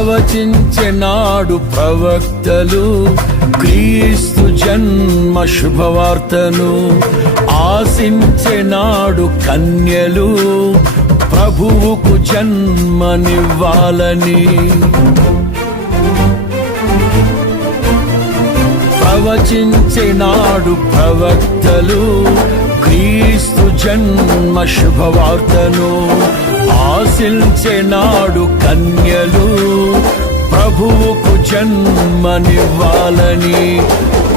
ప్రవచించెనాడు ప్రవక్తలు క్రీస్తు జన్మ శుభవార్తను. ఆశించెనాడు కన్యలు ప్రభువుకు జన్మనివ్వాలని. ప్రవచించెనాడు ప్రవక్తలు క్రీస్తు జన్మ శుభవార్తను. ఆశించెనాడు కన్యలు ప్రభువుకు జన్మనివ్వాలని.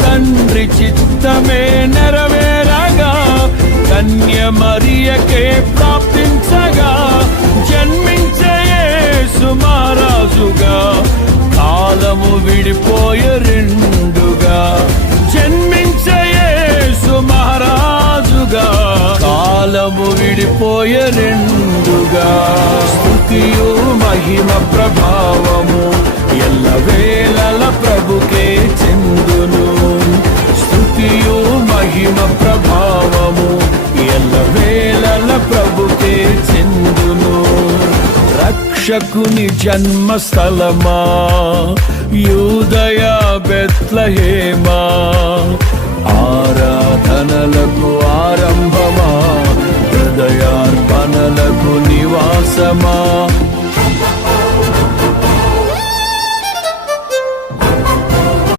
తండ్రి చిత్తమే నెరవేరగా కన్య మరియకే ప్రాప్తించగా జన్మించే యేసు మహారాజుగా కాలము విడిపోయే రెండుగా. జన్మించే యేసు మహారాజుగా కాలము విడిపోయే రెండుగా. స్తుతియు మహిమ ప్రభావము ఎల్లవేళల ప్రభుకే చెందును. స్తుతియు మహిమ ప్రభావము ఎల్లవేళల ప్రభుకే చెందును. రక్షకుని జన్మస్థలమా యూదయ బెత్లెహేమా, ఆరాధనలకు ఆరంభమా